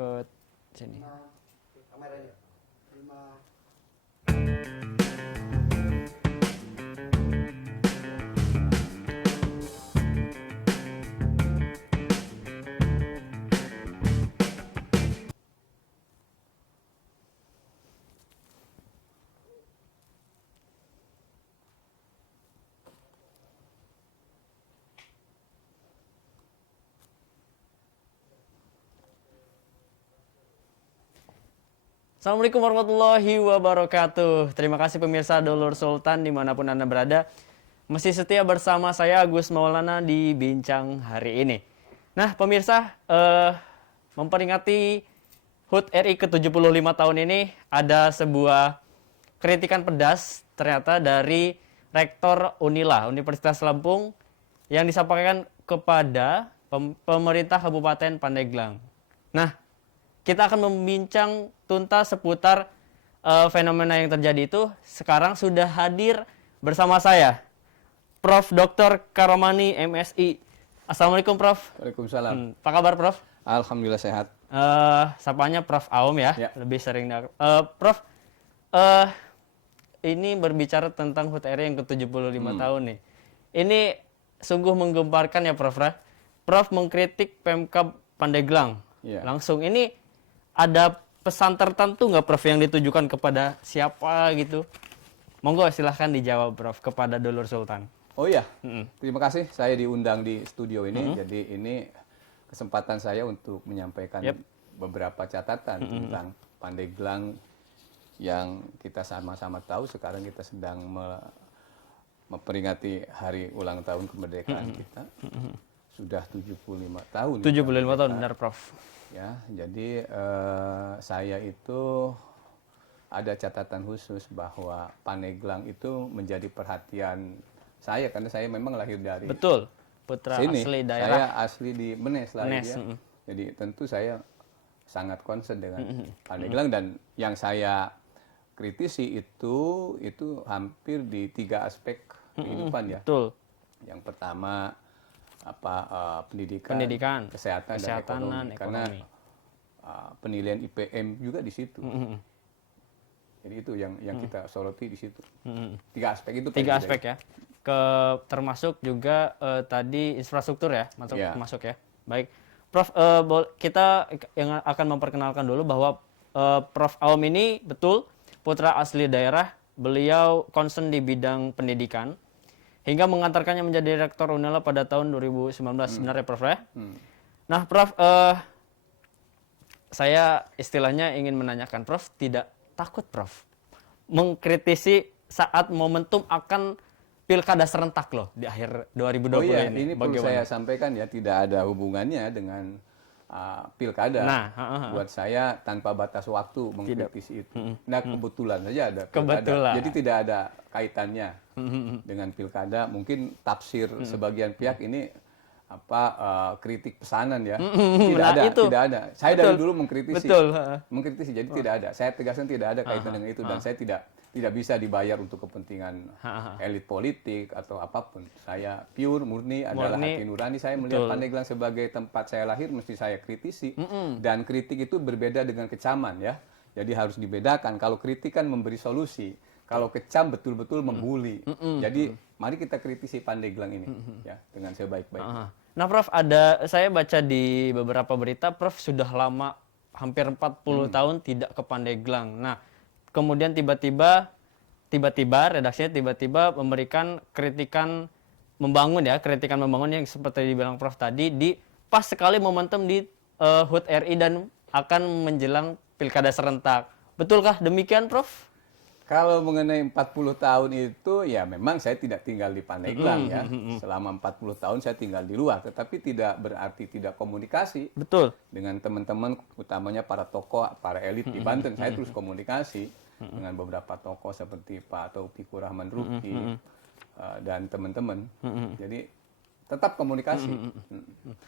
ke sini. Kameranya. 5. Assalamualaikum warahmatullahi wabarakatuh. Terima kasih pemirsa Dulur Sultan dimanapun Anda berada. Masih setia bersama saya Agus Maulana di Bincang hari ini. Nah pemirsa, memperingati HUT RI ke-75 tahun ini ada sebuah kritikan pedas ternyata dari Rektor Unila, Universitas Lampung yang disampaikan kepada pemerintah Kabupaten Pandeglang. Nah, kita akan membincang tuntas seputar fenomena yang terjadi itu. Sekarang sudah hadir bersama saya Prof. Dr. Karomani MSI. Assalamualaikum Prof. Waalaikumsalam. Apa kabar Prof? Alhamdulillah sehat. Sapanya Prof. Aom ya, lebih sering. Prof, ini berbicara tentang HUT RI yang ke-75 tahun nih. Ini sungguh menggemparkan ya Prof. Prof mengkritik Pemkab Pandeglang. Ya. Langsung ini ada pesan tertentu nggak Prof yang ditujukan kepada siapa gitu? Monggo silahkan dijawab Prof kepada Dulur Sultan. Oh iya, terima kasih saya diundang di studio ini. Jadi ini kesempatan saya untuk menyampaikan beberapa catatan tentang Pandeglang yang kita sama-sama tahu sekarang kita sedang memperingati hari ulang tahun kemerdekaan kita. Sudah 75 tahun. 75 tahun benar Prof. Ya, jadi saya itu ada catatan khusus bahwa Pandeglang itu menjadi perhatian saya karena saya memang lahir dari Betul, putra sini. asli daerah. Saya asli di Menes lah Menes, ya. Jadi tentu saya sangat concern dengan Pandeglang dan yang saya kritisi itu hampir di 3 aspek kehidupan ya. Betul. Yang pertama pendidikan, kesehatan dan ekonomi. Karena penilaian IPM juga di situ. Jadi itu yang kita soroti di situ. 3 aspek itu. 3 aspek ya. Termasuk juga tadi infrastruktur ya, masuk ya. Baik, Prof, kita yang akan memperkenalkan dulu bahwa Prof Aom ini betul putra asli daerah. Beliau concern di bidang pendidikan. Hingga mengantarkannya menjadi Rektor Unila pada tahun 2019 benar ya Prof ya? Nah Prof, saya istilahnya ingin menanyakan Prof, tidak takut Prof mengkritisi saat momentum akan pilkada serentak loh di akhir 2020 oh iya, ini. ini perlu saya sampaikan ya, tidak ada hubungannya dengan pilkada. Nah, buat saya tanpa batas waktu mengkritisi itu. Nah kebetulan saja ada pilkada. Kebetulan. Jadi tidak ada kaitannya dengan pilkada. Mungkin tafsir sebagian pihak ini kritik pesanan ya. Tidak ada. Saya dari dulu mengkritisi. Mengkritisi. Jadi tidak ada. Saya tegaskan tidak ada kaitan dengan itu dan saya tidak bisa dibayar untuk kepentingan elit politik atau apapun. Saya pure, murni adalah hati nurani. Saya melihat Pandeglang sebagai tempat saya lahir, mesti saya kritisi. Dan kritik itu berbeda dengan kecaman ya. Jadi harus dibedakan. Kalau kritik kan memberi solusi. Kalau kecam betul-betul membuli. Jadi mari kita kritisi Pandeglang ini ya dengan sebaik-baiknya. Nah Prof, saya baca di beberapa berita Prof sudah lama hampir 40 tahun tidak ke Pandeglang. Nah, kemudian tiba-tiba redaksinya tiba-tiba memberikan kritikan membangun yang seperti dibilang Prof tadi di pas sekali momentum di HUT RI dan akan menjelang pilkada serentak. Betulkah demikian Prof? Kalau mengenai 40 tahun itu ya memang saya tidak tinggal di Pandeglang ya. Selama 40 tahun saya tinggal di luar, tetapi tidak berarti tidak komunikasi. Betul. Dengan teman-teman utamanya para tokoh, para elit di Banten. Saya terus komunikasi dengan beberapa tokoh seperti Pak Taufikur Rahman Ruki dan teman-teman. Jadi tetap komunikasi.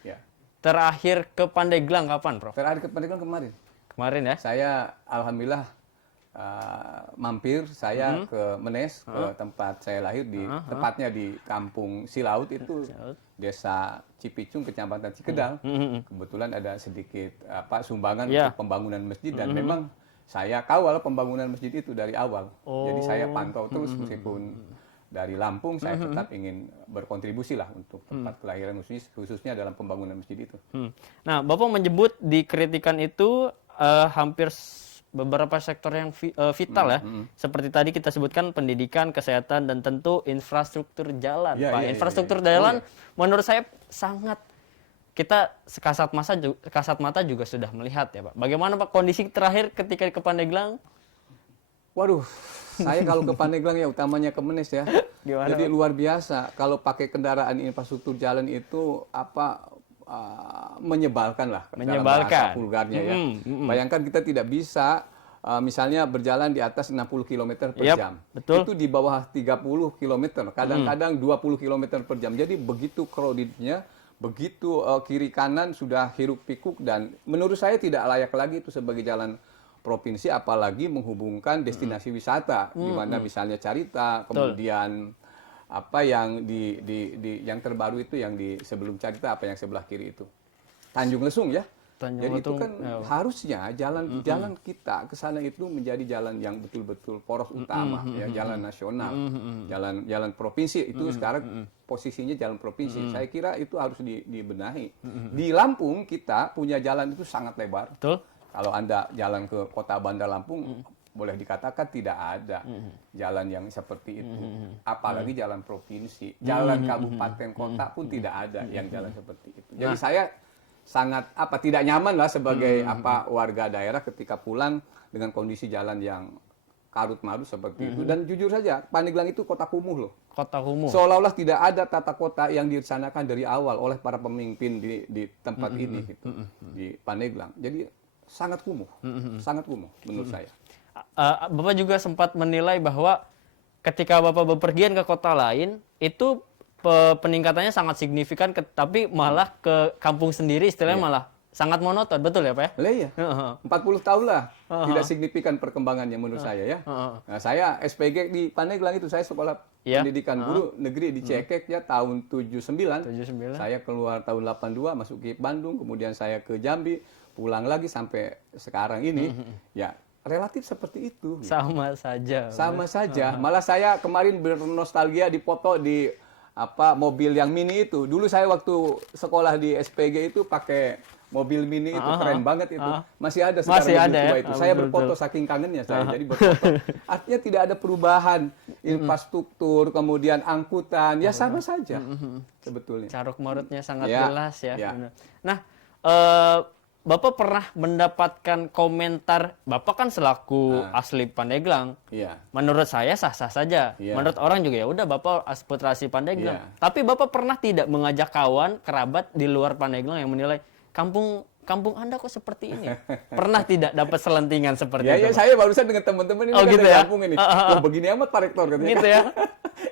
Ya. Terakhir ke Pandeglang kapan Prof? Terakhir ke Pandeglang kemarin. Kemarin ya? Saya alhamdulillah mampir saya ke Menes, ke tempat saya lahir, tepatnya di Kampung Silaut itu, Desa Cipicung, Kecamatan Cikedal. Kebetulan ada sedikit sumbangan untuk pembangunan masjid, dan memang saya kawal pembangunan masjid itu dari awal. Jadi saya pantau terus, meskipun dari Lampung, saya tetap ingin berkontribusi lah untuk tempat kelahiran khususnya dalam pembangunan masjid itu. Nah, Bapak menyebut di kritikan itu hampir beberapa sektor yang vital ya. Seperti tadi kita sebutkan pendidikan, kesehatan, dan tentu infrastruktur jalan. Pak, infrastruktur jalan menurut saya sangat, kita kasat mata juga sudah melihat ya Pak. Bagaimana Pak kondisi terakhir ketika ke Pandeglang? Waduh, saya kalau ke Pandeglang ya utamanya ke Menes ya. Gimana, jadi Pak? luar biasa. Kalau pakai kendaraan infrastruktur jalan itu menyebalkan lah. Dalam bahasa vulgarnya ya. Bayangkan kita tidak bisa misalnya berjalan di atas 60 km per jam. Betul. Itu di bawah 30 km, kadang-kadang 20 km per jam. Jadi begitu crowdednya, begitu kiri kanan sudah hiruk pikuk, dan menurut saya tidak layak lagi itu sebagai jalan provinsi, apalagi menghubungkan destinasi wisata, di mana misalnya Carita, kemudian yang yang terbaru itu, yang di sebelum Carita, yang sebelah kiri itu Tanjung Lesung ya. Jadi itu kan harusnya jalan kita ke sana itu menjadi jalan yang betul-betul poros utama, ya, jalan nasional, jalan provinsi itu sekarang posisinya jalan provinsi. Saya kira itu harus dibenahi. Di Lampung kita punya jalan itu sangat lebar. Betul. Kalau Anda jalan ke kota Bandar Lampung, boleh dikatakan tidak ada jalan yang seperti itu. Apalagi jalan provinsi, jalan kabupaten kota pun tidak ada yang jalan seperti itu. Jadi saya sangat tidak nyaman lah sebagai warga daerah ketika pulang dengan kondisi jalan yang karut-marut seperti itu. Dan jujur saja, Pandeglang itu kota kumuh loh. Kota kumuh. Seolah-olah tidak ada tata kota yang direncanakan dari awal oleh para pemimpin di tempat ini gitu, di Pandeglang. Jadi sangat kumuh menurut saya. Bapak juga sempat menilai bahwa ketika Bapak bepergian ke kota lain, itu peningkatannya sangat signifikan, tapi malah ke kampung sendiri istilahnya malah sangat monoton, betul ya Pak ya? Iya, 40 tahun lah tidak signifikan perkembangannya menurut saya ya. Nah, saya SPG di Pandeglang itu, saya sekolah pendidikan guru negeri di Cekek ya, tahun 79. Saya keluar tahun 82 masuk ke Bandung, kemudian saya ke Jambi, pulang lagi sampai sekarang ini ya relatif seperti itu. Sama saja. Sama saja. Malah saya kemarin bernostalgia dipoto di mobil yang mini itu. Dulu saya waktu sekolah di SPG itu pakai mobil mini itu, keren banget itu. Masih ada sekarang mobil tua itu. Saya berfoto saking kangennya saya. Jadi berfoto. Artinya tidak ada perubahan infrastruktur, kemudian angkutan, ya sama saja sebetulnya. Caruk marutnya sangat jelas ya. Nah, Bapak pernah mendapatkan komentar, Bapak kan selaku asli Pandeglang, menurut saya sah-sah saja. Menurut orang juga ya udah Bapak putra asli Pandeglang. Tapi Bapak pernah tidak mengajak kawan, kerabat di luar Pandeglang yang menilai kampung Anda kok seperti ini? Pernah tidak dapat selentingan seperti itu? Ya, saya barusan dengan teman-teman ini gitu dari ya? kampung ini. Wah, begini amat Pak Rektor katanya. Gitu ya?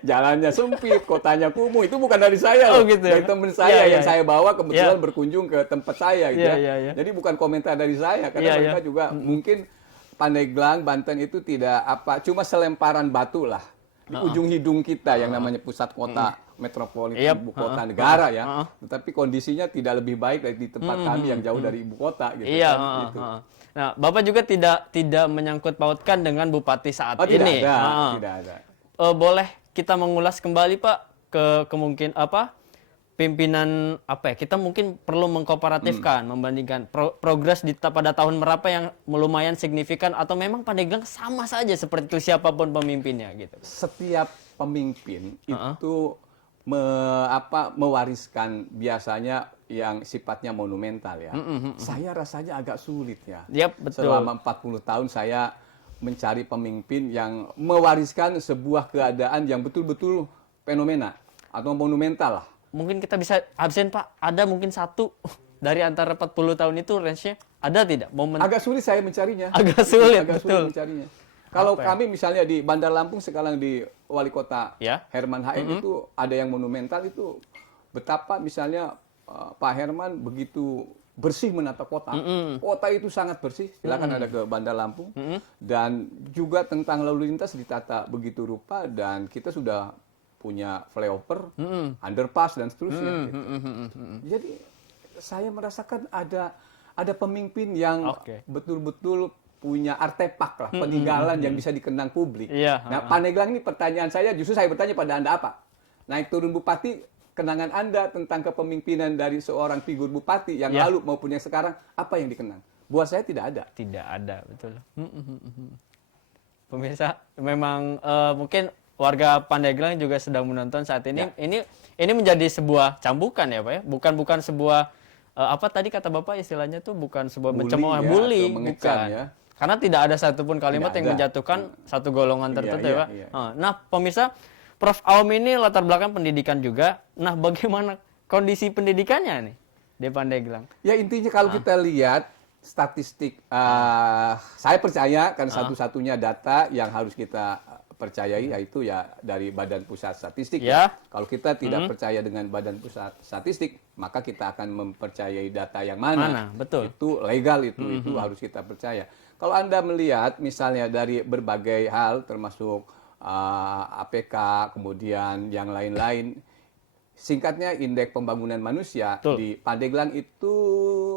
Jalannya sempit, kotanya kumuh. Itu bukan dari saya loh. Gitu dari ya? teman saya yang saya bawa kebetulan berkunjung ke tempat saya gitu. Jadi bukan komentar dari saya, karena mereka juga mungkin Pandeglang, Banten itu tidak cuma selemparan batu lah di ujung hidung kita yang namanya pusat kota metropolitan, ibu kota negara ya. Tetapi kondisinya tidak lebih baik dari di tempat kami yang jauh dari ibu kota gitu. Gitu. Nah, Bapak juga tidak menyangkut pautkan dengan Bupati saat ini. Tidak ada. Boleh kita mengulas kembali Pak ke mungkin pimpinan kita mungkin perlu mengkomparatifkan, membandingkan progres pada tahun berapa yang lumayan signifikan, atau memang Pandeglang sama saja seperti itu siapapun pemimpinnya gitu. Setiap pemimpin itu mewariskan biasanya yang sifatnya monumental ya. Saya rasanya agak sulit ya. Betul. Selama 40 tahun saya mencari pemimpin yang mewariskan sebuah keadaan yang betul-betul fenomena atau monumental lah. Mungkin kita bisa absen Pak, ada mungkin satu dari antara 40 tahun itu range-nya, ada tidak momen? Agak sulit saya mencarinya. Agak sulit mencarinya. Kalau kami misalnya di Bandar Lampung sekarang di Wali Kota Herman HM itu ada yang monumental itu, betapa misalnya Pak Herman begitu bersih menata kota. Kota itu sangat bersih. Silakan ada ke Bandar Lampung. Dan juga tentang lalu lintas ditata begitu rupa dan kita sudah punya flyover, underpass dan seterusnya. Gitu. Jadi saya merasakan ada pemimpin yang betul-betul punya artefak lah, peninggalan yang bisa dikenang publik. Nah, Pandeglang ini pertanyaan saya, justru saya bertanya pada Anda apa? Naik turun bupati, kenangan Anda tentang kepemimpinan dari seorang figur bupati yang lalu maupun yang sekarang, apa yang dikenang? Buat saya tidak ada. Tidak ada, betul. Pemirsa, memang mungkin warga Pandeglang juga sedang menonton saat ini. Ini menjadi sebuah cambukan ya Pak ya? Bukan sebuah, apa tadi kata Bapak istilahnya tuh bukan sebuah mencemooh, bully, bukan. Ya. Karena tidak ada satupun kalimat yang menjatuhkan satu golongan tertentu ya Pak. Nah, pemirsa, Prof. Aum ini latar belakang pendidikan juga. Nah, bagaimana kondisi pendidikannya nih di Pandeglang? Ya intinya kalau kita lihat statistik, saya percaya kan satu-satunya data yang harus kita percayai yaitu ya dari Badan Pusat Statistik. Kalau kita tidak percaya dengan Badan Pusat Statistik, maka kita akan mempercayai data yang mana? Betul. Itu legal, itu harus kita percaya. Kalau Anda melihat misalnya dari berbagai hal termasuk APK, kemudian yang lain-lain, singkatnya Indeks Pembangunan Manusia di Pandeglang itu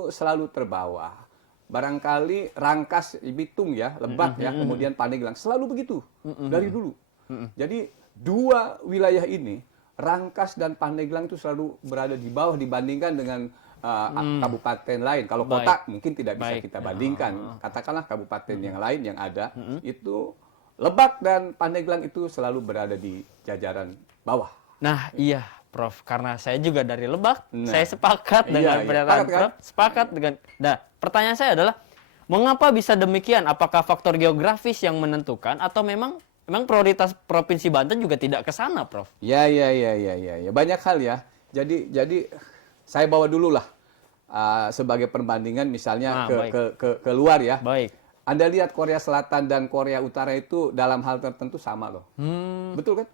selalu terbawah. Barangkali Rangkas, Bitung ya, Lebak ya, kemudian Pandeglang selalu begitu dari dulu. Jadi dua wilayah ini, Rangkas dan Pandeglang itu selalu berada di bawah dibandingkan dengan kabupaten lain. Kalau kota mungkin tidak bisa kita bandingkan. Katakanlah kabupaten yang lain yang ada itu Lebak dan Pandeglang itu selalu berada di jajaran bawah. Nah, iya, Prof. Karena saya juga dari Lebak, saya sepakat dengan pernyataan Prof. Sepakat dengan. Nah, pertanyaan saya adalah mengapa bisa demikian? Apakah faktor geografis yang menentukan atau memang prioritas Provinsi Banten juga tidak ke sana, Prof? Ya. Banyak hal ya. Jadi saya bawa dulu lah sebagai perbandingan misalnya ke luar ya. Baik. Anda lihat Korea Selatan dan Korea Utara itu dalam hal tertentu sama loh. Betul kan?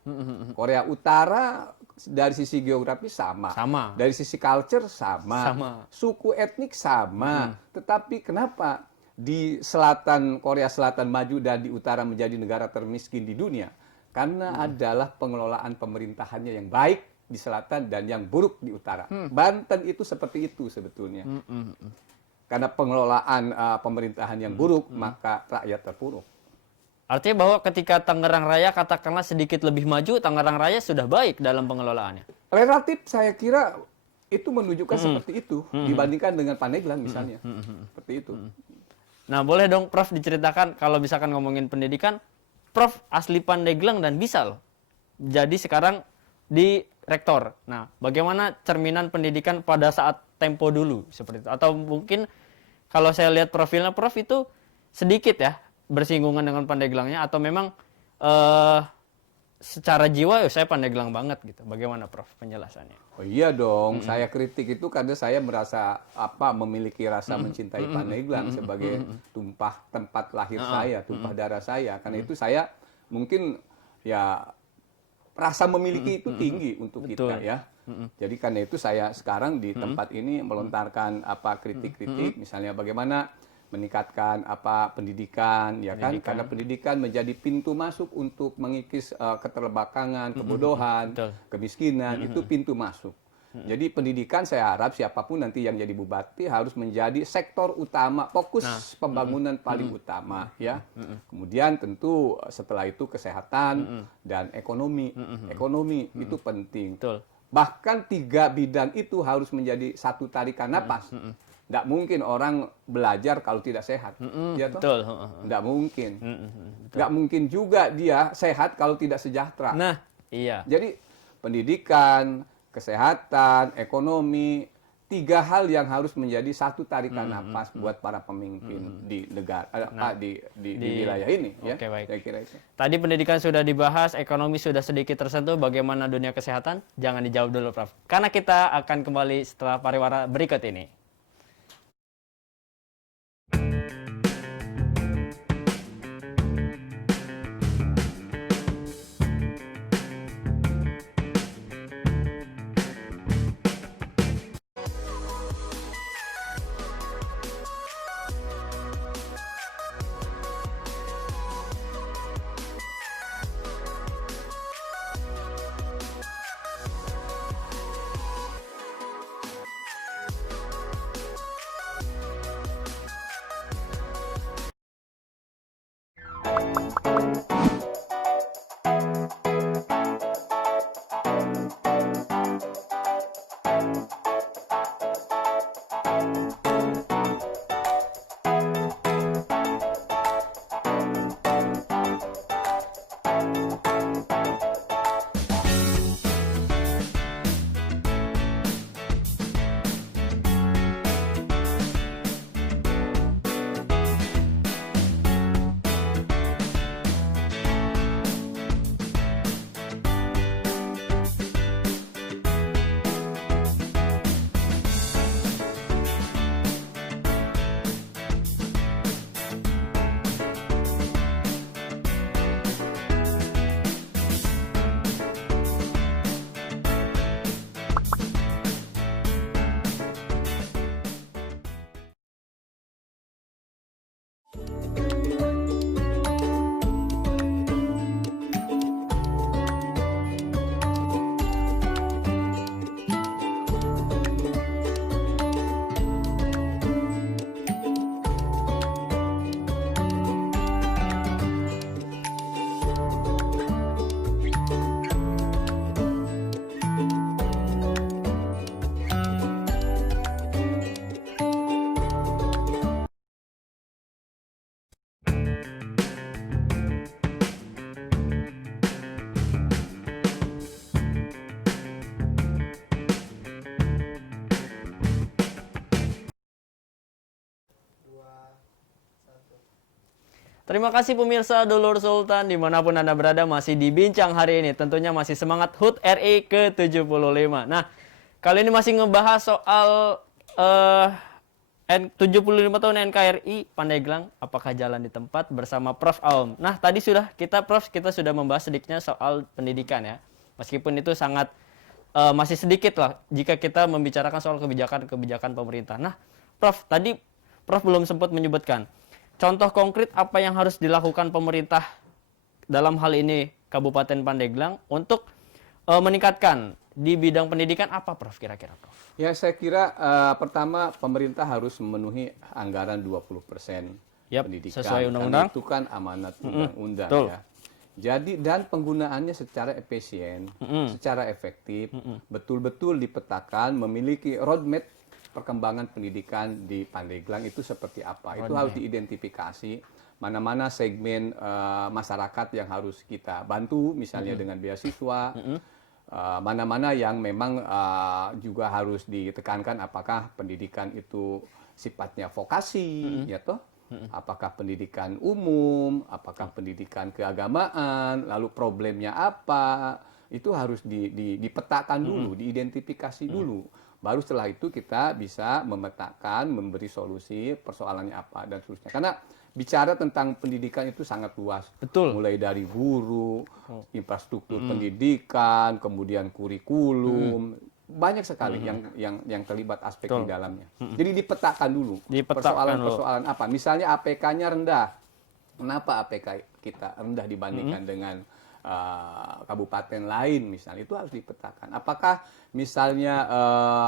Korea Utara dari sisi geografis sama. Dari sisi culture sama. Suku etnik sama. Tetapi kenapa di selatan Korea Selatan maju dan di utara menjadi negara termiskin di dunia? Karena adalah pengelolaan pemerintahannya yang baik di selatan dan yang buruk di utara. Banten itu seperti itu sebetulnya. Karena pengelolaan pemerintahan yang buruk, maka rakyat terpuruk. Artinya bahwa ketika Tangerang Raya katakanlah sedikit lebih maju, Tangerang Raya sudah baik dalam pengelolaannya. Relatif saya kira itu menunjukkan seperti itu dibandingkan dengan Pandeglang misalnya. Seperti itu. Nah, boleh dong Prof diceritakan kalau misalkan ngomongin pendidikan, Prof asli Pandeglang dan bisa loh. Jadi sekarang di rektor. Nah, bagaimana cerminan pendidikan pada saat tempo dulu seperti itu? Atau mungkin kalau saya lihat profilnya Prof itu sedikit ya bersinggungan dengan Pandeglangnya atau memang secara jiwa saya Pandeglang banget gitu. Bagaimana Prof penjelasannya? Oh iya dong, saya kritik itu karena saya merasa memiliki rasa mencintai Pandeglang sebagai tumpah tempat lahir saya, tumpah darah saya. Karena itu saya mungkin ya rasa memiliki itu tinggi untuk kita ya. Jadi karena itu saya sekarang di tempat ini melontarkan kritik-kritik, misalnya bagaimana meningkatkan pendidikan, ya kan? Karena pendidikan menjadi pintu masuk untuk mengikis keterbelakangan, kebodohan, kemiskinan, itu pintu masuk. Jadi pendidikan saya harap siapapun nanti yang jadi bupati harus menjadi sektor utama, fokus pembangunan paling utama ya. Kemudian tentu setelah itu kesehatan dan ekonomi. Ekonomi itu penting. Bahkan 3 bidang itu harus menjadi satu tarikan napas. Nggak mungkin orang belajar kalau tidak sehat. Ya, betul. Nggak mungkin. Nggak mungkin juga dia sehat kalau tidak sejahtera. Nah, iya. Jadi pendidikan, kesehatan, ekonomi, 3 hal yang harus menjadi satu tarikan napas buat para pemimpin di negara, di wilayah ini. Oke, baik. Saya kira itu. Tadi pendidikan sudah dibahas, ekonomi sudah sedikit tersentuh, bagaimana dunia kesehatan? Jangan dijawab dulu, Prof. Karena kita akan kembali setelah pariwara berikut ini. Terima kasih pemirsa Dulur Sultan dimanapun Anda berada masih dibincang hari ini. Tentunya masih semangat HUT RI ke-75. Nah, kali ini masih ngebahas soal 75 tahun NKRI Pandeglang. Apakah jalan di tempat bersama Prof. Aum. Nah, tadi kita sudah membahas sedikitnya soal pendidikan ya. Meskipun itu sangat masih sedikit lah jika kita membicarakan soal kebijakan pemerintah. Nah, Prof, tadi Prof belum sempat menyebutkan contoh konkret apa yang harus dilakukan pemerintah dalam hal ini Kabupaten Pandeglang untuk meningkatkan di bidang pendidikan apa, Prof, kira-kira, Prof? Ya, saya kira pertama pemerintah harus memenuhi anggaran 20% pendidikan. Sesuai undang-undang. Itu kan amanat undang-undang ya. Jadi dan penggunaannya secara efisien, secara efektif, betul-betul dipetakan, memiliki roadmap perkembangan pendidikan di Pandeglang itu seperti apa. Itu harus diidentifikasi mana-mana segmen masyarakat yang harus kita bantu, misalnya dengan beasiswa, mana-mana yang memang juga harus ditekankan apakah pendidikan itu sifatnya vokasi, ya toh? Apakah pendidikan umum, apakah pendidikan keagamaan, lalu problemnya apa, itu harus dipetakan dulu, diidentifikasi dulu. Baru setelah itu kita bisa memetakan, memberi solusi persoalannya apa dan seterusnya. Karena bicara tentang pendidikan itu sangat luas. Betul. Mulai dari guru, infrastruktur pendidikan, kemudian kurikulum, banyak sekali yang terlibat aspek di dalamnya. Jadi dipetakan dulu persoalan-persoalan apa. Misalnya APK-nya rendah. Kenapa APK kita rendah dibandingkan dengan kabupaten lain misalnya, itu harus dipetakan. Apakah misalnya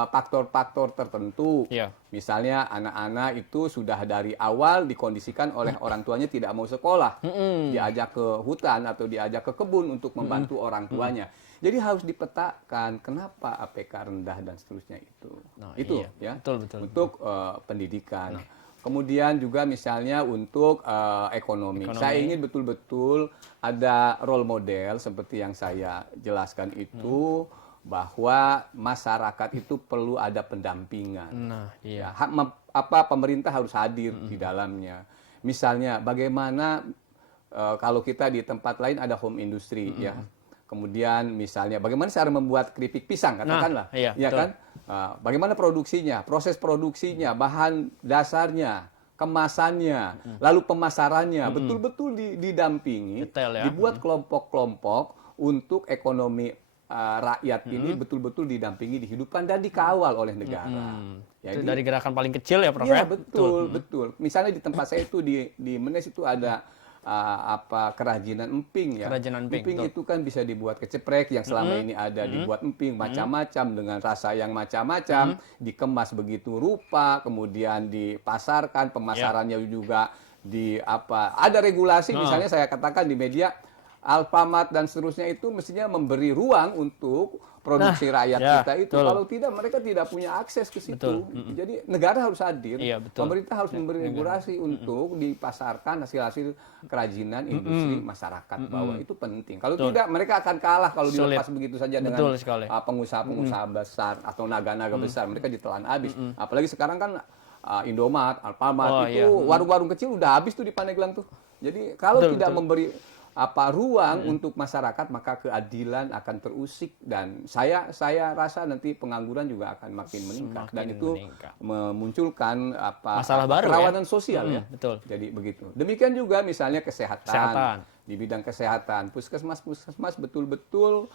faktor-faktor tertentu, misalnya anak-anak itu sudah dari awal dikondisikan oleh orang tuanya tidak mau sekolah, diajak ke hutan atau diajak ke kebun untuk membantu orang tuanya. Jadi harus dipetakan kenapa APK rendah dan seterusnya itu. Itu ya, untuk pendidikan. Kemudian juga misalnya untuk ekonomi. Saya ingin betul-betul ada role model seperti yang saya jelaskan itu, bahwa masyarakat itu perlu ada pendampingan. Pemerintah harus hadir di dalamnya. Misalnya bagaimana kalau kita di tempat lain ada home industry ya. Kemudian misalnya bagaimana cara membuat keripik pisang katakanlah, ya kan? Bagaimana produksinya, proses produksinya, bahan dasarnya, kemasannya, lalu pemasarannya, betul-betul didampingi, dibuat kelompok-kelompok untuk ekonomi rakyat ini betul-betul didampingi, dihidupkan dan dikawal oleh negara. Jadi, dari gerakan paling kecil ya, Prof? Iya, betul. Misalnya di tempat saya itu di Menes itu ada kerajinan emping ya. Emping itu kan bisa dibuat keceprek yang selama ini ada dibuat emping macam-macam dengan rasa yang macam-macam, dikemas begitu rupa, kemudian dipasarkan, pemasarannya juga ada regulasi, misalnya saya katakan di media Alfamart dan seterusnya itu mestinya memberi ruang untuk produksi rakyat kita itu. Betul. Kalau tidak, mereka tidak punya akses ke situ. Jadi negara harus hadir, pemerintah harus memberi regulasi untuk dipasarkan hasil-hasil kerajinan industri masyarakat bawah. Itu penting. Kalau tidak, mereka akan kalah kalau dilepas begitu saja dengan pengusaha-pengusaha besar atau naga-naga besar. Mereka ditelan habis. Apalagi sekarang kan Indomaret, Alfamart itu warung-warung kecil udah habis tuh di Pandeglang tuh. Jadi kalau tidak memberi ruang untuk masyarakat, maka keadilan akan terusik, dan saya rasa nanti pengangguran juga akan makin meningkat, dan itu memunculkan masalah baru, kerawanan sosial ya. Betul. Jadi begitu. Demikian juga misalnya kesehatan. Di bidang kesehatan, puskesmas betul-betul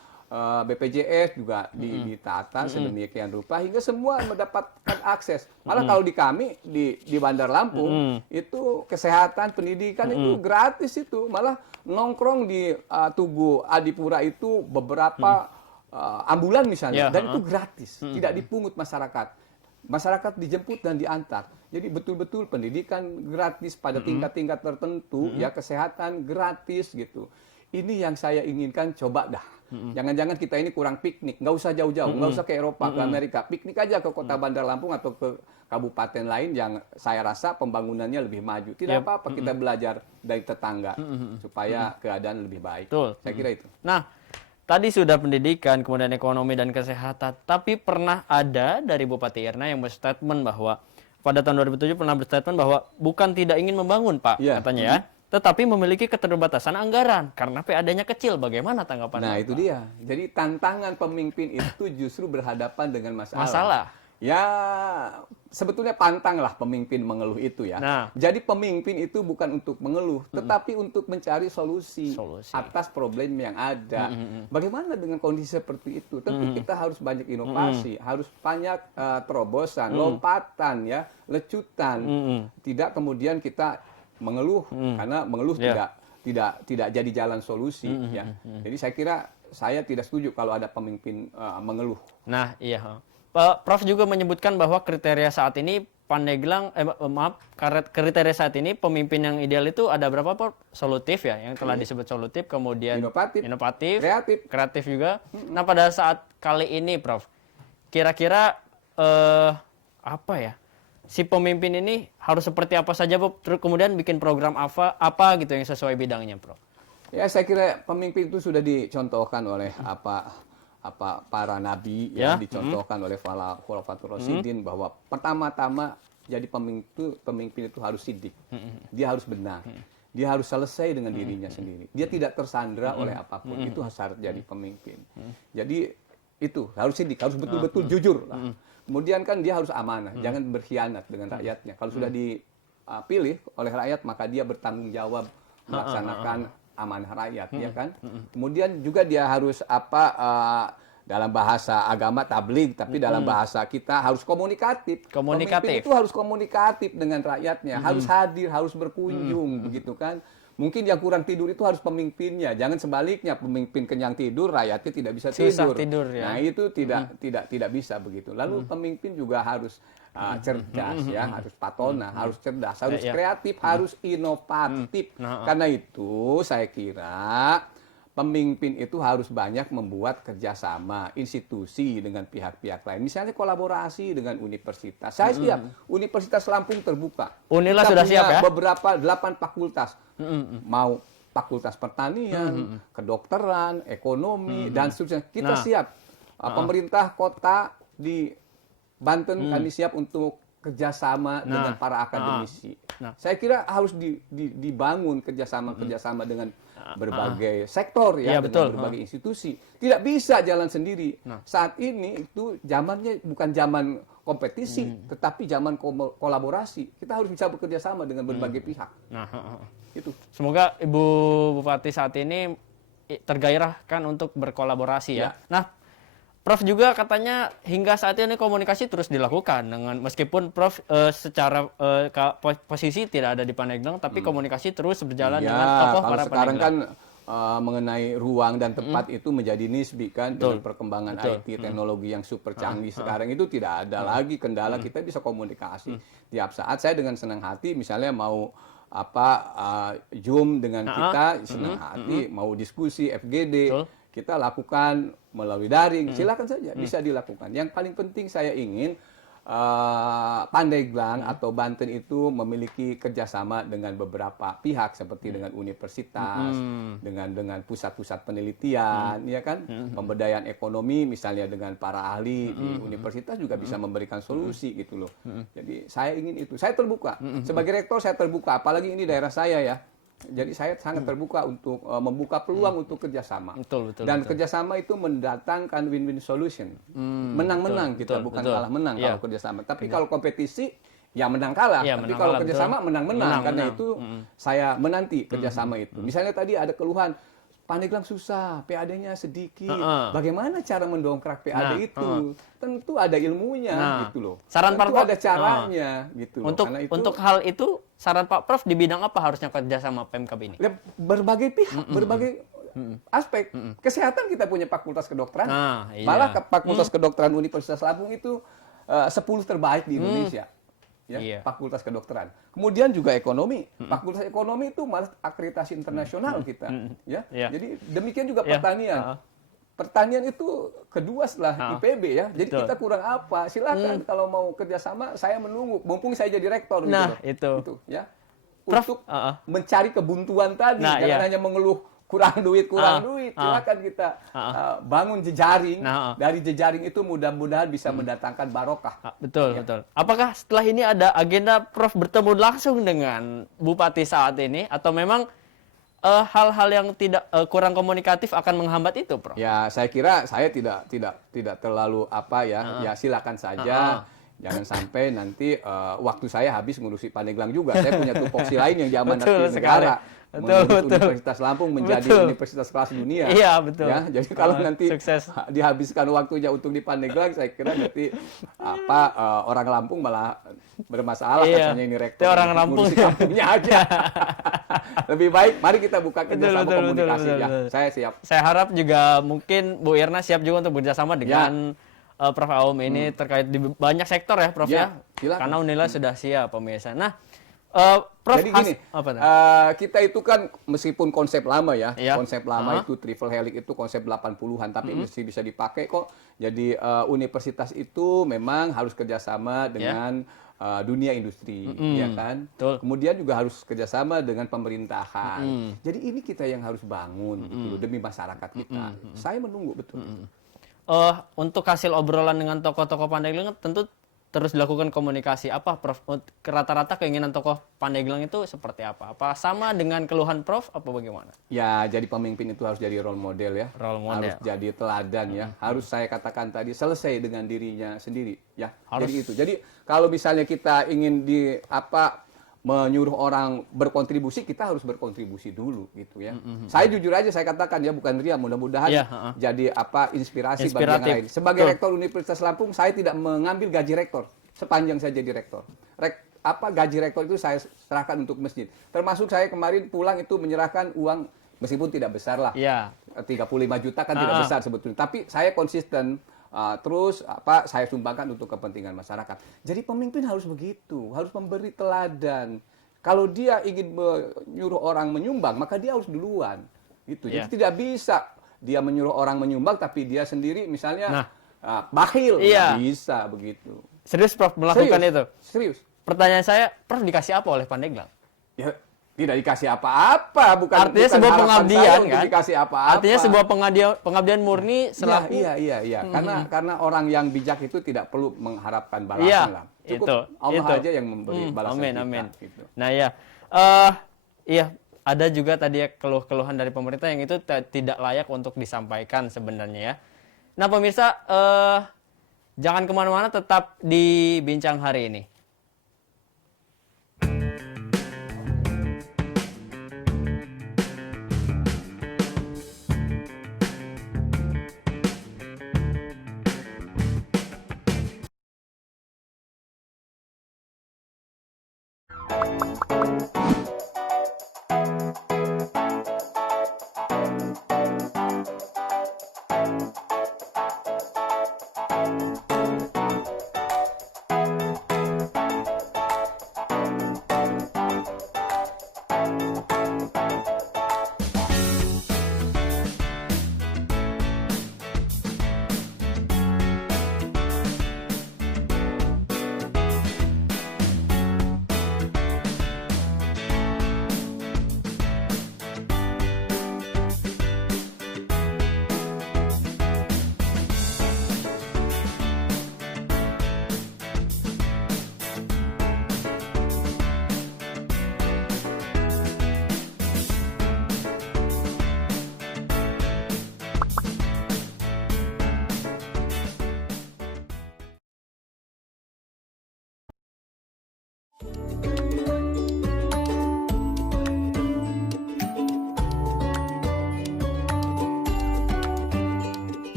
BPJS juga ditata sedemikian rupa hingga semua mendapatkan akses. Malah kalau di kami di Bandar Lampung itu kesehatan, pendidikan itu gratis itu. Malah nongkrong di Tugu Adipura itu beberapa ambulan misalnya, dan itu gratis, tidak dipungut masyarakat. Masyarakat dijemput dan diantar. Jadi betul-betul pendidikan gratis pada tingkat-tingkat tertentu, ya kesehatan gratis gitu. Ini yang saya inginkan, coba dah. Jangan-jangan kita ini kurang piknik, nggak usah jauh-jauh, nggak usah ke Eropa, ke Amerika, piknik aja ke kota Bandar Lampung atau ke kabupaten lain yang saya rasa pembangunannya lebih maju. Tidak apa-apa kita belajar dari tetangga supaya keadaan lebih baik. Betul. Saya kira itu. Nah, tadi sudah pendidikan, kemudian ekonomi dan kesehatan, tapi pernah ada dari Bupati Irna yang berstatement bahwa pada tahun 2007 pernah berstatement bahwa bukan tidak ingin membangun, Pak, katanya ya. Tetapi memiliki keterbatasan anggaran karena PAD-nya kecil. Bagaimana tanggapan Bapak? Nah, itu dia. Jadi tantangan pemimpin itu justru berhadapan dengan masalah. Ya, sebetulnya pantanglah pemimpin mengeluh itu ya. Nah. Jadi pemimpin itu bukan untuk mengeluh, tetapi untuk mencari solusi atas problem yang ada. Bagaimana dengan kondisi seperti itu? Tentu kita harus banyak inovasi, harus banyak terobosan, lompatan ya, lecutan. Tidak kemudian kita mengeluh, karena mengeluh tidak jadi jalan solusi ya. Jadi saya kira saya tidak setuju kalau ada pemimpin mengeluh. Nah, iya. Prof juga menyebutkan bahwa kriteria saat ini Pandeglang kriteria saat ini pemimpin yang ideal itu ada berapa, Prof? Solutif ya, yang telah disebut solutif, kemudian inovatif, kreatif juga. Nah, pada saat kali ini, Prof, kira-kira apa ya? Si pemimpin ini harus seperti apa saja, Prof? Terus kemudian bikin program apa gitu yang sesuai bidangnya, Prof? Ya, saya kira pemimpin itu sudah dicontohkan oleh para nabi, yang dicontohkan oleh Khulafatur Rasyidin, bahwa pertama-tama jadi pemimpin itu harus sidik. Dia harus benar. Dia harus selesai dengan dirinya sendiri. Dia tidak tersandra oleh apapun. Itu harus jadi pemimpin. Jadi itu harus sidik, harus betul-betul jujur lah. Kemudian kan dia harus amanah, jangan berkhianat dengan rakyatnya. Kalau sudah dipilih oleh rakyat, maka dia bertanggung jawab melaksanakan amanah rakyat, ya kan? Kemudian juga dia harus dalam bahasa agama tabligh, tapi dalam bahasa kita harus komunikatif. Pemimpin itu harus komunikatif dengan rakyatnya, harus hadir, harus berkunjung, begitu kan? Mungkin yang kurang tidur itu harus pemimpinnya, jangan sebaliknya, pemimpin kenyang tidur, rakyatnya tidak bisa tidur. Ya. Nah, itu tidak bisa begitu. Lalu pemimpin juga harus cerdas ya, harus patona, harus cerdas, harus kreatif, harus inovatif. Karena itu saya kira pemimpin itu harus banyak membuat kerjasama institusi dengan pihak-pihak lain. Misalnya kolaborasi dengan universitas. Saya siap, Universitas Lampung terbuka. Unila sudah siap ya? Beberapa 8 fakultas. Mau fakultas pertanian, kedokteran, ekonomi, dan seterusnya. Kita siap. Pemerintah kota di Banten kami siap untuk kerjasama dengan para akademisi. Saya kira harus dibangun kerjasama dengan berbagai sektor ya, dengan berbagai institusi. Tidak bisa jalan sendiri. Saat ini itu zamannya bukan zaman kompetisi, tetapi zaman kolaborasi. Kita harus bisa bekerja sama dengan berbagai pihak. Itu. Semoga Ibu Bupati saat ini tergairahkan untuk berkolaborasi ya. Nah, Prof juga katanya hingga saat ini komunikasi terus dilakukan dengan, meskipun Prof secara posisi tidak ada di Pandeglang, tapi komunikasi terus berjalan dengan tokoh para Pandeglang. Sekarang kan mengenai ruang dan tempat itu menjadi nisbi kan, dengan perkembangan IT, teknologi yang super canggih sekarang itu tidak ada lagi kendala, kita bisa komunikasi tiap saat. Saya dengan senang hati misalnya mau Zoom dengan kita, senang hati, mau diskusi FGD, kita lakukan melalui daring, silakan saja, bisa dilakukan. Yang paling penting saya ingin Pandeglang atau Banten itu memiliki kerjasama dengan beberapa pihak seperti dengan universitas, dengan pusat-pusat penelitian, ya kan, pemberdayaan ekonomi misalnya dengan para ahli di universitas juga bisa memberikan solusi gitu loh. Jadi saya ingin itu, saya terbuka sebagai rektor, saya terbuka, apalagi ini daerah saya ya. Jadi saya sangat terbuka untuk membuka peluang untuk kerjasama. Dan kerjasama itu mendatangkan win-win solution. Menang-menang kita, bukan kalah menang kalau kerjasama. Tapi kalau kompetisi, ya menang kalah. Tapi kalau kerjasama menang-menang. Karena itu saya menanti kerjasama itu. Misalnya tadi ada keluhan, Pandeglang susah, PAD-nya sedikit. Bagaimana cara mendongkrak PAD itu? Tentu ada ilmunya gitu loh. Saran Pak Prof ada caranya gitu loh. Untuk hal itu, saran Pak Prof di bidang apa harusnya kerja sama Pemkab ini? Ya, berbagai pihak, berbagai aspek. Kesehatan kita punya fakultas kedokteran. Malah fakultas kedokteran Universitas Lampung itu 10 terbaik di Indonesia. Ya, fakultas kedokteran. Kemudian juga ekonomi. Fakultas ekonomi itu malah akreditasi internasional kita. Ya. Jadi demikian juga pertanian. Pertanian itu kedua setelah IPB ya. Jadi kita kurang apa? Silakan kalau mau kerjasama, saya menunggu. Mumpung saya jadi rektor. Nah, itu. Ya. Untuk mencari kebuntuan tadi. Jangan hanya mengeluh kurang duit. Silakan kita bangun jejaring. Dari jejaring itu mudah-mudahan bisa mendatangkan barokah. Betul. Apakah setelah ini ada agenda Prof bertemu langsung dengan Bupati saat ini atau memang hal-hal yang tidak kurang komunikatif akan menghambat itu, Prof? Ya, saya kira saya tidak terlalu ya silakan saja. Jangan sampai nanti waktu saya habis ngurusi Pandeglang juga. Saya punya tupoksi lain yang diamanati negara. Universitas Lampung menjadi universitas kelas dunia. Iya, betul. Ya, jadi kalau nanti dihabiskan waktunya untuk di Pandeglang, saya kira nanti orang Lampung malah bermasalah katanya ini rektor. Orang Lampung kampungnya aja. Lebih baik mari kita buka kerjasama komunikasi ya. Saya siap. Saya harap juga mungkin Bu Irna siap juga untuk bekerjasama dengan Prof Aum ini terkait di banyak sektor ya, Prof ya. Karena Unila sudah siap pemirsa. Nah, Prof, jadi gini, kita itu kan meskipun konsep lama ya, konsep lama itu triple helix itu konsep 80-an, tapi masih bisa dipakai kok. Jadi universitas itu memang harus kerjasama dengan dunia industri, ya kan. Kemudian juga harus kerjasama dengan pemerintahan. Jadi ini kita yang harus bangun gitu, demi masyarakat kita. Saya menunggu betul. Untuk hasil obrolan dengan tokoh-tokoh Pandeglang tentu terus dilakukan komunikasi. Apa Prof? Rata-rata keinginan tokoh Pandeglang itu seperti apa? Apa sama dengan keluhan Prof? Apa bagaimana? Ya, jadi pemimpin itu harus jadi role model ya. Harus jadi teladan ya. Harus saya katakan tadi selesai dengan dirinya sendiri ya. Jadi itu. Jadi kalau misalnya kita ingin menyuruh orang berkontribusi, kita harus berkontribusi dulu gitu ya. Saya jujur aja saya katakan ya, bukan ria, mudah-mudahan jadi inspirasi bagi yang lain. Sebagai rektor Universitas Lampung, saya tidak mengambil gaji rektor sepanjang saya jadi rektor. Gaji rektor itu saya serahkan untuk masjid. Termasuk saya kemarin pulang itu menyerahkan uang meskipun tidak besar lah. 35 juta kan tidak besar sebetulnya, tapi saya konsisten. Terus saya sumbangkan untuk kepentingan masyarakat. Jadi pemimpin harus begitu, harus memberi teladan. Kalau dia ingin menyuruh orang menyumbang, maka dia harus duluan. Gitu. Jadi tidak bisa dia menyuruh orang menyumbang, tapi dia sendiri misalnya bakhil. Nggak bisa begitu. Serius Prof melakukan itu? Serius. Pertanyaan saya, Prof dikasih apa oleh Pandeglang? Ya, tidak dikasih apa-apa, artinya sebuah pengabdian kan? Dikasih apa-apa. Artinya sebuah pengabdian murni setelah iya. Karena orang yang bijak itu tidak perlu mengharapkan balasan lah. Cukup Allah aja yang memberi balasan kita. Amin. Gitu. Nah ada juga tadi keluhan dari pemerintah yang itu tidak layak untuk disampaikan sebenarnya ya. Nah pemirsa, jangan kemana-mana, tetap di Bincang hari ini.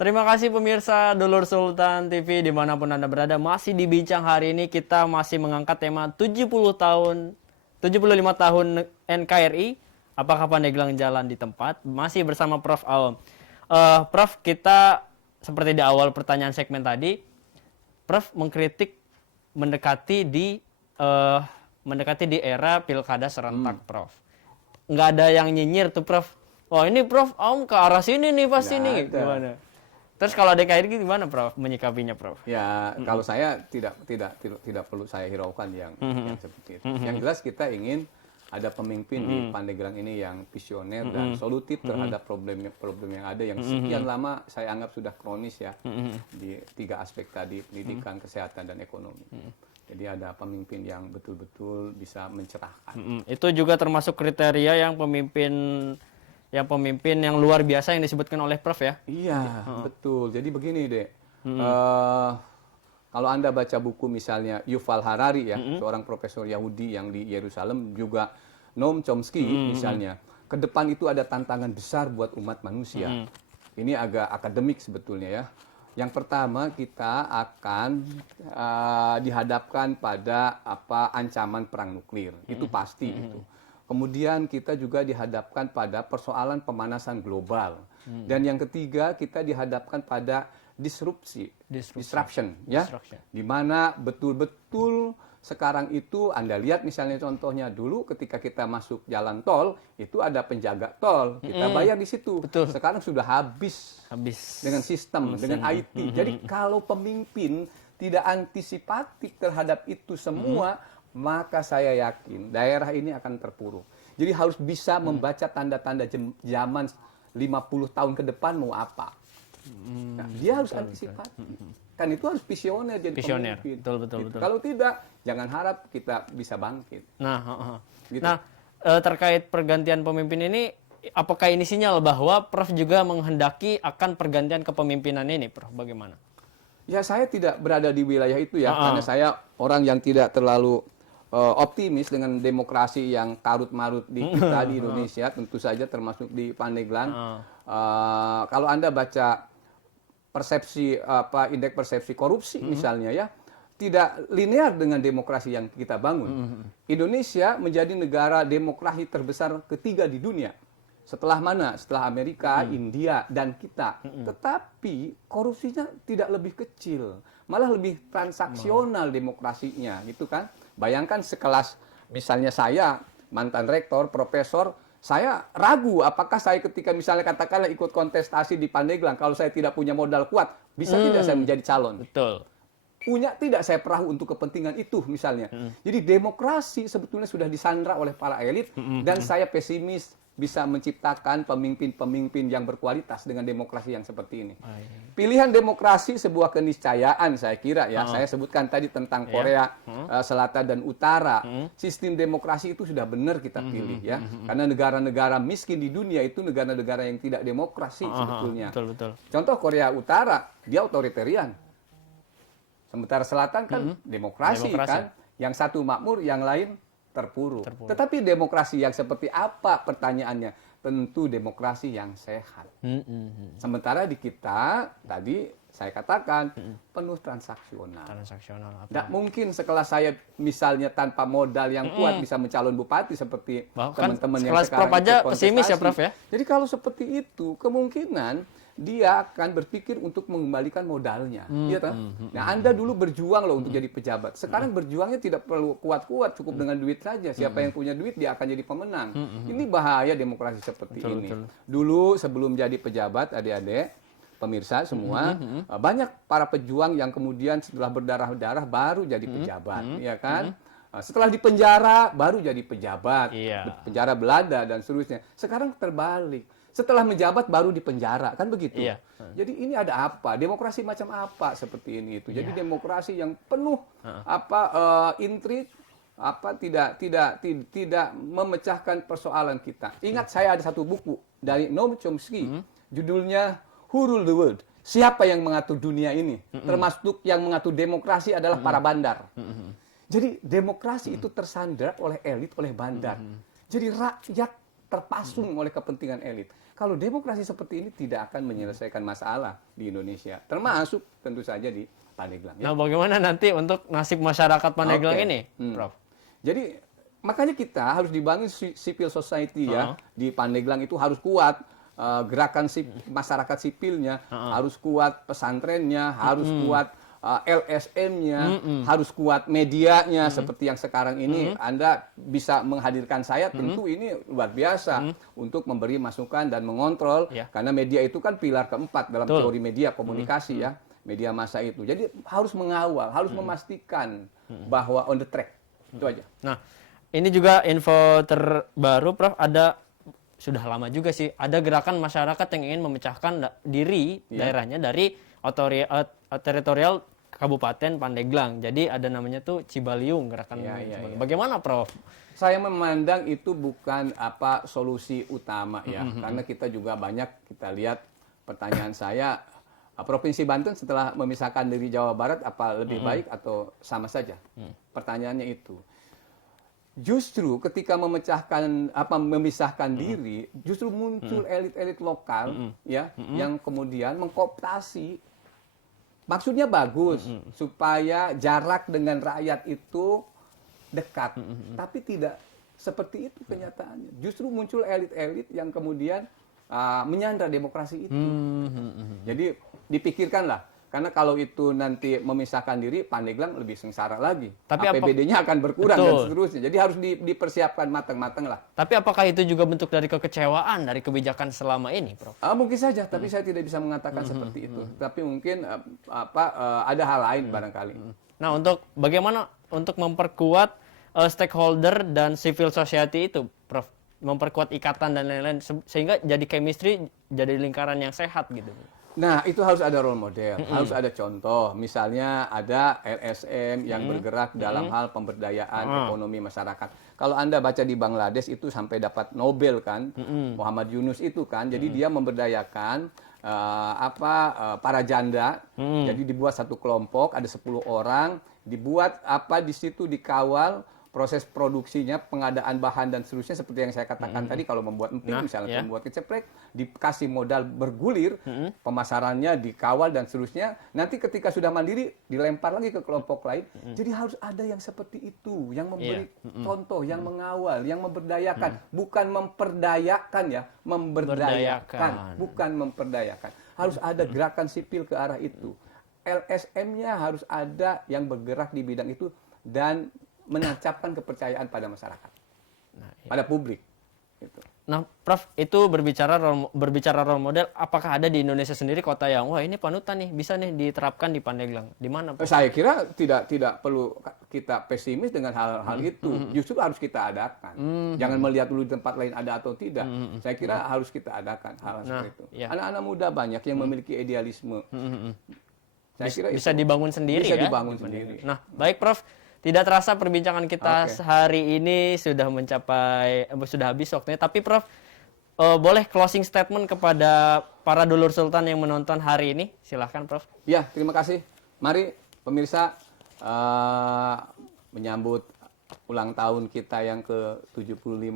Terima kasih pemirsa Dulur Sultan TV dimanapun Anda berada. Masih di Bincang hari ini kita masih mengangkat tema 75 tahun NKRI. Apakah Pandeglang jalan di tempat? Masih bersama Prof. Aom. Prof, kita seperti di awal pertanyaan segmen tadi, Prof mengkritik mendekati di era pilkada serentak, Prof. Nggak ada yang nyinyir tuh, Prof. Wah, ini Prof Aom ke arah sini nih pasti nih. Gimana? Terus kalau DKI gimana, Prof, menyikapinya, Prof? Ya, kalau saya tidak perlu saya hiraukan yang seperti itu. Yang jelas kita ingin ada pemimpin di Pandeglang ini yang visioner dan solutif terhadap problem yang ada yang sekian lama saya anggap sudah kronis ya di 3 aspek tadi, pendidikan, kesehatan, dan ekonomi. Jadi ada pemimpin yang betul-betul bisa mencerahkan. Itu juga termasuk kriteria yang pemimpin yang luar biasa yang disebutkan oleh Prof ya? Iya, betul. Jadi begini, Dek. Kalau Anda baca buku misalnya Yuval Harari ya, seorang profesor Yahudi yang di Yerusalem, juga Noam Chomsky misalnya, ke depan itu ada tantangan besar buat umat manusia. Ini agak akademik sebetulnya ya. Yang pertama, kita akan dihadapkan pada ancaman perang nuklir. Itu pasti itu. Kemudian kita juga dihadapkan pada persoalan pemanasan global. Dan yang ketiga, kita dihadapkan pada disruption. Ya? Di mana betul-betul sekarang itu Anda lihat misalnya contohnya dulu ketika kita masuk jalan tol, itu ada penjaga tol, kita bayar di situ. Betul. Sekarang sudah habis dengan sistem, dengan IT. Jadi kalau pemimpin tidak antisipatif terhadap itu semua, maka saya yakin daerah ini akan terpuruk. Jadi harus bisa membaca tanda-tanda zaman 50 tahun ke depan mau apa. Nah, dia harus antisipatif. Kan itu harus visioner jadi pemimpin. Betul. Kalau tidak, jangan harap kita bisa bangkit. Gitu. Terkait pergantian pemimpin ini, apakah ini sinyal bahwa Prof juga menghendaki akan pergantian kepemimpinan ini, Prof? Bagaimana? Ya, saya tidak berada di wilayah itu ya, karena saya orang yang tidak terlalu optimis dengan demokrasi yang karut-marut di kita di Indonesia, tentu saja termasuk di Pandeglang. Kalau Anda baca persepsi indeks persepsi korupsi misalnya ya, tidak linear dengan demokrasi yang kita bangun. Indonesia menjadi negara demokrasi terbesar ketiga di dunia. Setelah mana? Setelah Amerika, India, dan kita. Tetapi korupsinya tidak lebih kecil, malah lebih transaksional demokrasinya, gitu kan? Bayangkan sekelas misalnya saya, mantan rektor, profesor, saya ragu apakah saya ketika misalnya katakanlah ikut kontestasi di Pandeglang, kalau saya tidak punya modal kuat, bisa tidak saya menjadi calon? Betul. Punya tidak saya perahu untuk kepentingan itu misalnya. Jadi demokrasi sebetulnya sudah disandra oleh para elit dan saya pesimis bisa menciptakan pemimpin-pemimpin yang berkualitas dengan demokrasi yang seperti ini. Pilihan demokrasi sebuah keniscayaan saya kira ya. Saya sebutkan tadi tentang Korea Selatan dan Utara. Sistem demokrasi itu sudah benar kita pilih ya. Karena negara-negara miskin di dunia itu negara-negara yang tidak demokrasi sebetulnya. Betul. Contoh Korea Utara, dia otoritarian. Sementara Selatan kan demokrasi kan. Yang satu makmur, yang lain terpuruk. Tetapi demokrasi yang seperti apa pertanyaannya? Tentu demokrasi yang sehat. Sementara di kita, tadi saya katakan, penuh transaksional. Tidak mungkin sekelas saya misalnya tanpa modal yang kuat bisa mencalon bupati seperti teman-teman yang sekarang Prof aja pesimis ya, Prof ya? Jadi kalau seperti itu, kemungkinan dia akan berpikir untuk mengembalikan modalnya. Iya kan? Nah, Anda dulu berjuang loh untuk jadi pejabat. Sekarang berjuangnya tidak perlu kuat-kuat, cukup dengan duit saja. Siapa yang punya duit, dia akan jadi pemenang. Ini bahaya demokrasi seperti ini. Dulu sebelum jadi pejabat, adik-adik, pemirsa semua, banyak para pejuang yang kemudian setelah berdarah-darah baru jadi pejabat. Ya kan? Setelah di penjara, baru jadi pejabat. Penjara Belanda dan seterusnya. Sekarang terbalik. Setelah menjabat baru di penjara, kan begitu. Jadi ini ada apa? Demokrasi macam apa seperti ini itu. Jadi demokrasi yang penuh intrik, tidak memecahkan persoalan kita. Ingat saya ada satu buku dari Noam Chomsky, judulnya Who Rule the World? Siapa yang mengatur dunia ini? Termasuk yang mengatur demokrasi adalah para bandar. Jadi demokrasi itu tersandra oleh elit, oleh bandar. Jadi rakyat terpasung oleh kepentingan elit. Kalau demokrasi seperti ini tidak akan menyelesaikan masalah di Indonesia, termasuk tentu saja di Pandeglang. Nah, bagaimana nanti untuk nasib masyarakat Pandeglang ini, Prof? Jadi makanya kita harus dibangun civil society ya di Pandeglang itu harus kuat. Gerakan masyarakat sipilnya harus kuat, pesantrennya harus kuat, LSM-nya harus kuat, medianya seperti yang sekarang ini Anda bisa menghadirkan saya, tentu ini luar biasa untuk memberi masukan dan mengontrol karena media itu kan pilar keempat dalam teori media komunikasi ya, media massa itu. Jadi harus mengawal, harus memastikan bahwa on the track. Itu aja. Nah, ini juga info terbaru Prof, sudah lama juga sih, ada gerakan masyarakat yang ingin memecahkan diri daerahnya dari teritorial Kabupaten Pandeglang. Jadi ada namanya tuh Cibaliung, gerakan Cibaliung. Bagaimana Prof? Saya memandang itu bukan solusi utama ya, karena kita juga banyak kita lihat pertanyaan saya, Provinsi Banten setelah memisahkan diri Jawa Barat apa lebih baik atau sama saja? Pertanyaannya itu. Justru ketika memisahkan diri, justru muncul elit-elit lokal yang kemudian mengkooptasi. Maksudnya bagus supaya jarak dengan rakyat itu dekat, tapi tidak seperti itu kenyataannya. Justru muncul elit-elit yang kemudian menyandra demokrasi itu. Jadi dipikirkanlah. Karena kalau itu nanti memisahkan diri, Pandeglang lebih sengsara lagi. Tapi APBD-nya akan berkurang dan seterusnya. Jadi harus dipersiapkan matang-matang lah. Tapi apakah itu juga bentuk dari kekecewaan dari kebijakan selama ini, Prof? Mungkin saja, tapi saya tidak bisa mengatakan seperti itu. Tapi mungkin ada hal lain barangkali. Nah, bagaimana untuk memperkuat stakeholder dan civil society itu, Prof? Memperkuat ikatan dan lain-lain sehingga jadi chemistry, jadi lingkaran yang sehat gitu. Nah, itu harus ada role model, harus ada contoh. Misalnya ada LSM yang bergerak dalam hal pemberdayaan ekonomi masyarakat. Kalau Anda baca di Bangladesh itu sampai dapat Nobel kan, Muhammad Yunus itu kan. Jadi dia memberdayakan para janda. Jadi dibuat satu kelompok, ada 10 orang, dibuat di situ dikawal proses produksinya, pengadaan bahan dan seterusnya seperti yang saya katakan tadi, kalau membuat emping misalnya, membuat keceprek, dikasih modal bergulir, pemasarannya dikawal dan seterusnya. Nanti ketika sudah mandiri dilempar lagi ke kelompok lain. Jadi harus ada yang seperti itu, yang memberi contoh, yang mengawal, yang memberdayakan, bukan memperdayakan ya, memberdayakan, bukan memperdayakan. Harus ada gerakan sipil ke arah itu. LSM-nya harus ada yang bergerak di bidang itu dan menancapkan kepercayaan pada masyarakat, pada publik. Gitu. Nah, Prof, itu berbicara role model, apakah ada di Indonesia sendiri kota yang wah ini panutan nih, bisa nih diterapkan di Pandeglang? Di mana, Prof? Saya kira tidak perlu kita pesimis dengan hal-hal itu. Justru harus kita adakan. Jangan melihat dulu di tempat lain ada atau tidak. Saya kira harus kita adakan hal seperti itu. Anak-anak muda banyak yang memiliki idealisme. Saya kira bisa dibangun sendiri bisa ya? dibangun sendiri. Nah, baik Prof. Tidak terasa perbincangan kita hari ini sudah habis waktunya. Tapi Prof, boleh closing statement kepada para dulur sultan yang menonton hari ini? Silahkan Prof. Ya, terima kasih. Mari pemirsa menyambut ulang tahun kita yang ke-75.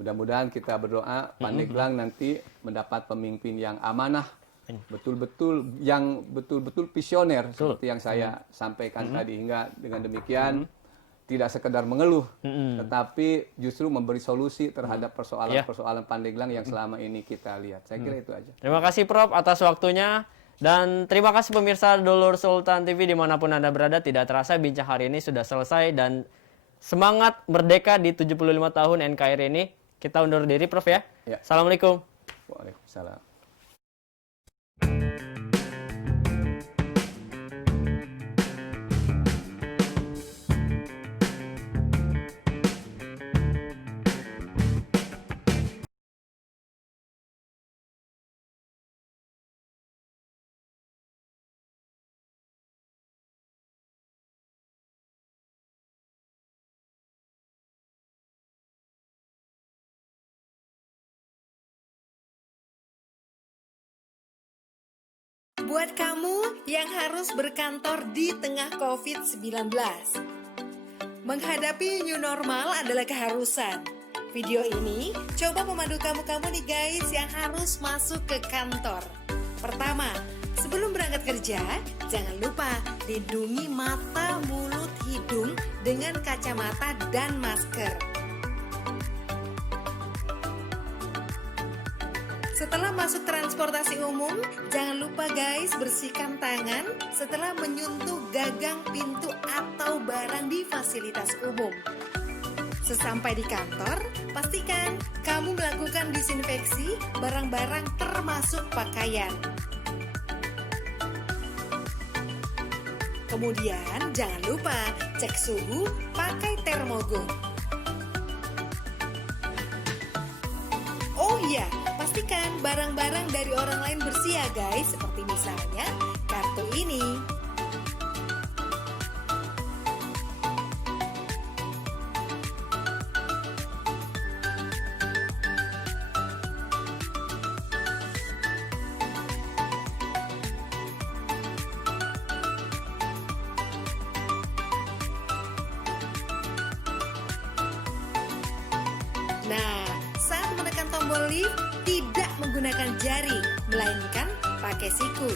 Mudah-mudahan kita berdoa Pandeglang nanti mendapat pemimpin yang amanah, betul-betul visioner seperti yang saya sampaikan tadi, hingga dengan demikian tidak sekedar mengeluh tetapi justru memberi solusi terhadap persoalan-persoalan Pandeglang yang selama ini kita lihat. Saya kira itu aja. Terima kasih Prof atas waktunya dan terima kasih pemirsa Dulur Sultan TV dimanapun Anda berada. Tidak terasa bincang hari ini sudah selesai dan semangat merdeka di 75 tahun NKRI ini. Kita undur diri Prof ya. Assalamualaikum. Waalaikumsalam. Buat kamu yang harus berkantor di tengah COVID-19, menghadapi new normal adalah keharusan. Video ini coba memandu kamu-kamu nih guys yang harus masuk ke kantor. Pertama, sebelum berangkat kerja, jangan lupa lindungi mata, mulut, hidung dengan kacamata dan masker. Setelah masuk transportasi umum, jangan lupa guys bersihkan tangan setelah menyentuh gagang pintu atau barang di fasilitas umum. Sesampai di kantor, pastikan kamu melakukan disinfeksi barang-barang termasuk pakaian. Kemudian jangan lupa cek suhu pakai termogun. Oh iya, pastikan barang-barang dari orang lain bersih ya guys, seperti misalnya kartu ini. Nah, saat menekan tombol lift, tidak menggunakan jari, melainkan pakai siku.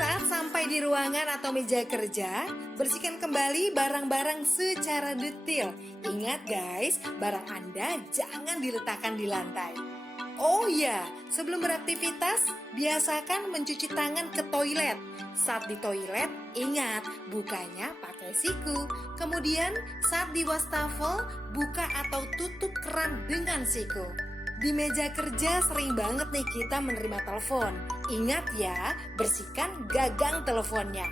Saat sampai di ruangan atau meja kerja, bersihkan kembali barang-barang secara detail. Ingat guys, barang Anda jangan diletakkan di lantai. Oh iya, sebelum beraktivitas, biasakan mencuci tangan ke toilet. Saat di toilet, ingat bukanya pakai siku. Kemudian saat di wastafel, buka atau tutup keran dengan siku. Di meja kerja sering banget nih kita menerima telepon. Ingat ya, bersihkan gagang teleponnya.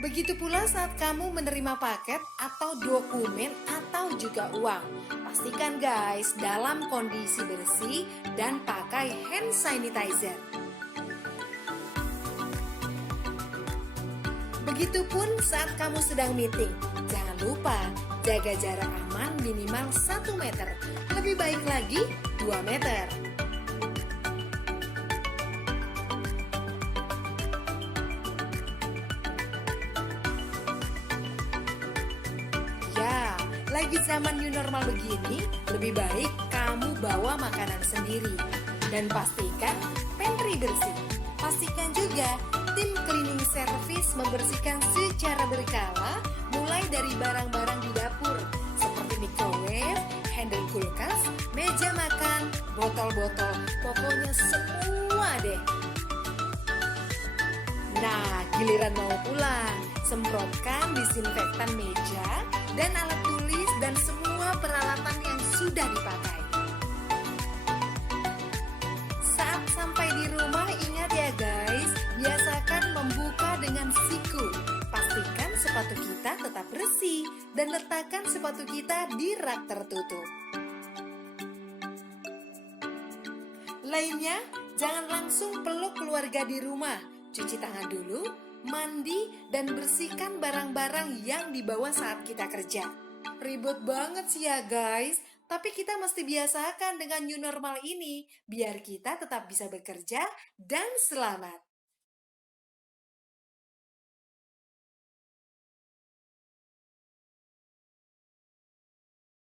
Begitu pula saat kamu menerima paket atau dokumen atau juga uang. Pastikan guys dalam kondisi bersih dan pakai hand sanitizer. Begitupun saat kamu sedang meeting. Jangan lupa jaga jarak aman minimal 1 meter. Lebih baik lagi 2 meter. Lagi zaman new normal begini, lebih baik kamu bawa makanan sendiri. Dan pastikan pantry bersih. Pastikan juga tim cleaning service membersihkan secara berkala, mulai dari barang-barang di dapur, seperti microwave, handle kulkas, meja makan, botol-botol, pokoknya semua deh. Nah, giliran mau pulang, semprotkan disinfektan meja dan alat tulis dan semua peralatan yang sudah dipakai. Saat sampai di rumah, ingat ya guys, biasakan membuka dengan siku. Pastikan sepatu kita tetap bersih dan letakkan sepatu kita di rak tertutup. Lainnya, jangan langsung peluk keluarga di rumah. Cuci tangan dulu, mandi, dan bersihkan barang-barang yang dibawa saat kita kerja. Ribet banget sih ya guys, tapi kita mesti biasakan dengan new normal ini, biar kita tetap bisa bekerja dan selamat.